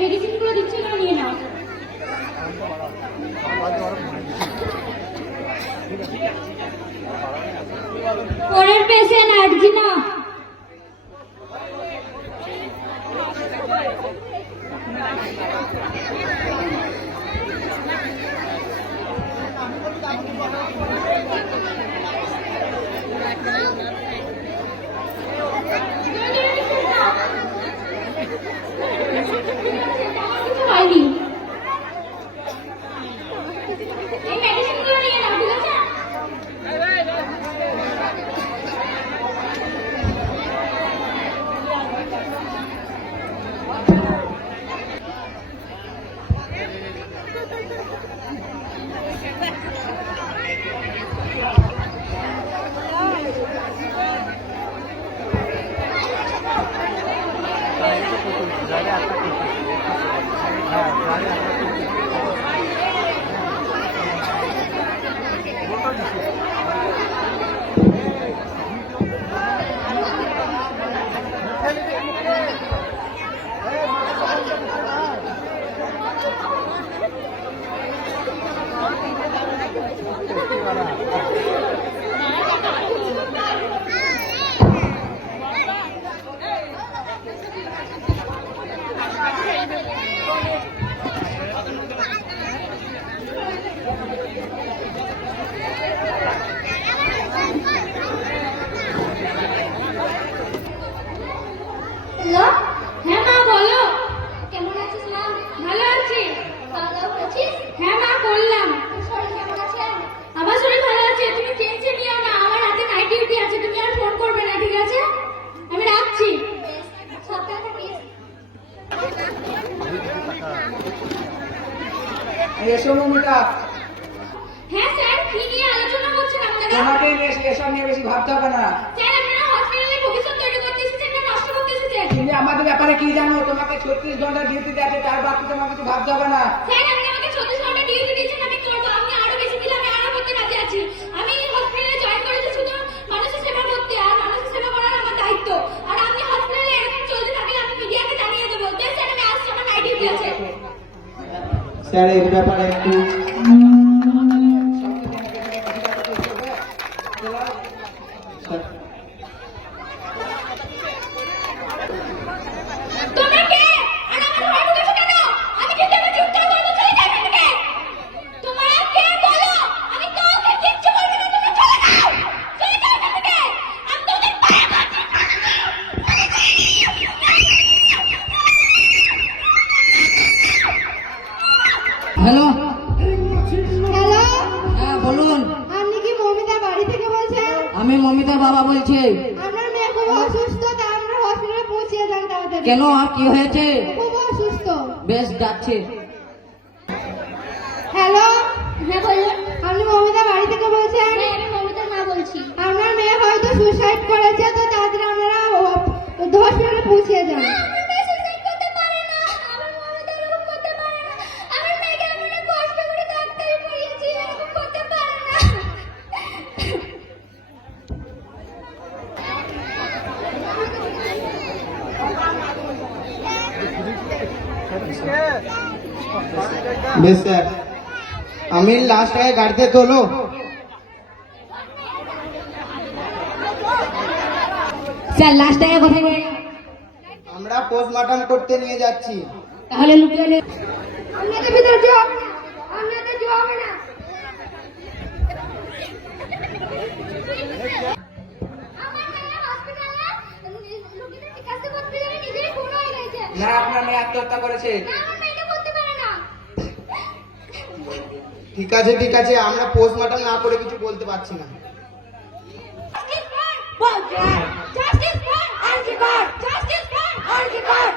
মেডিসিনগুলো দিচ্ছে না, নিয়ে নাও। পরের পেশেন্ট একজিনা। হ্যাঁ মা, বলো। কেমন আছিস মা? ভালো আছি। খাওয়া দাওয়া করেছিস? হ্যাঁ মা, করলাম। শরীর কেমন আছে? আমার শরীর ভালো আছে, তুমি টেনশন নিও না। আমার হাতে নাইট ডিউটি আছে, তুমি আর ফোন করবে না, ঠিক আছে? আমি রাখছি। সাবধানে থাকিস। এসো মমিতা। হ্যাঁ স্যার, কি নিয়ে আলোচনা করছেন আপনারা? তোমাকে এসব নিয়ে বেশি ভাবতে হবে না। স্যার, আপনারা হসপিটালে ভবিষ্যৎ তৈরি করতে এসেছেন না নষ্ট করতে এসেছেন? তুমি আমাদের ব্যাপারে কি জানো? তোমাকে 36 ঘন্টা ডিউটি আছে, তার বাকি তোমাকে কিছু ভাবতে হবে না। স্যার, আপনি আমাকে 34 ঘন্টা ডিউটি দিয়েছেন, আমি করব। আমি আরো বেশি দিলে আমি আরো করতে রাজি আছি। আমি এই হসপিটালে জয়েন করেছি শুধু মানুষের সেবা করতে, আর মানুষের সেবা করার আমার দায়িত্ব। আর আমি হসপিটালে এরকম চলতে থাকলে আমি মিডিয়াকে জানিয়ে দেবো। স্যার, আমি আসছি, আমার নাইট ডিউটি আছে। স্যার এই ব্যাপারে একটু তোমরা কে? আর আমার ভয় ঢুকেছে কেন? আমি কি দেবে চিৎকার করতে চলে যাই এখান থেকে? তোমরা কে বলো? আমি কাউকে কিচ্ছু বলবো না, তোমরা চলে যাও। চলে যাও এখান থেকে। আমি তোমাদের পায়ে পড়ছি। হ্যালো। হ্যালো, হ্যাঁ বলুন। আপনি কি মমিতা বাড়ি থেকে বলছেন? আমি মমিতার বাবা বলছি। আপনার মেয়ে খুব অসুস্থ, তাই আমরা হসপিটালে পৌঁছিয়ে যান তাড়াতাড়ি। কেন, আর কি হয়েছে? খুব অসুস্থ। বেশ, যাচ্ছে। হ্যালো, হ্যাঁ বলুন। আপনি মমিতা বাড়ি থেকে বলছেন? হ্যাঁ, আমি মমতার মা বলছি। আপনার মেয়ে হয়তো সুসাইড করেছে, তো তাড়াতাড়ি আপনারা হসপিটালে পৌঁছিয়ে যান। আমার মেয়ে সুসাইড করতে পারে না। আমার মমতা এরকম করতে পারে না। আমার মেয়েকে আমি অনেক কষ্ট করে ডাক্তারি পড়িয়েছি, এরকম করতে পারে না। বেশ স্যার, আমি লাস্ট টাকায় গাড়িতে তোলো। স্যার, লাস্ট টাকা কোথায় গেল? আমরা পোস্টমর্টম করতে নিয়ে যাচ্ছি। তাহলে লুকিয়ে নে। আপনাদের ভিতরে যে হবে না, আপনাদের যে হবে না। আমার মেয়ে হসপিটালে লোকেদের জিজ্ঞাসা করতে গিয়ে নিজেই খুন হয়ে গেছে। না, আপনার মেয়ে আত্মহত্যা করেছে। না, আমার মেয়ে এটা করতে পারে না। ঠিক আছে ঠিক আছে, আমরা পোস্টমর্টম না করে কিছু বলতে পারছি না। Justice for Justice for Archibald! Justice for Archibald!